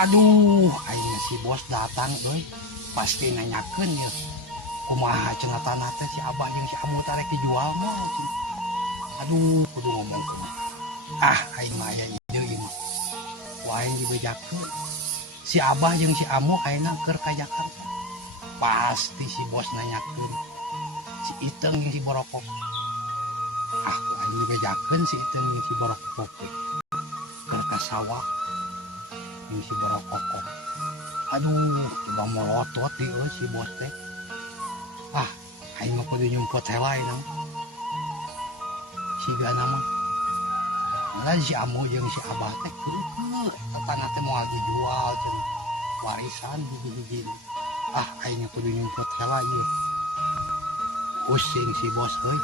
Aduh, aing si bos datang euy. Pasti nanyakeun ya. Kumaha cenah tanah teh si Abah jeung si Amu teh rek dijual mah. Aduh, kudu ngomong kumaha. Aing mah aya ide ieu mah. Ku aing dibejakeun. Si Abah jeung si Amu ayeuna keur ka Jakarta. Pasti si bos nanyakeun. Si Iteung jeung si Borokok. Ku aing dibejakeun si Iteung jeung si Borokok. Keur ka sawah. Jeung si Borokok. Aduh, coba molotot ieu si bos teh. Aing mah kudu nyumput helai nang. Sigana mah. Malah si Amu jeung si Abah teh keukeuh. Tanah teh moal dijual cenah. Warisan hiji-hiji. Aing kudu nyumput helai ieu. Pusing si bos euy.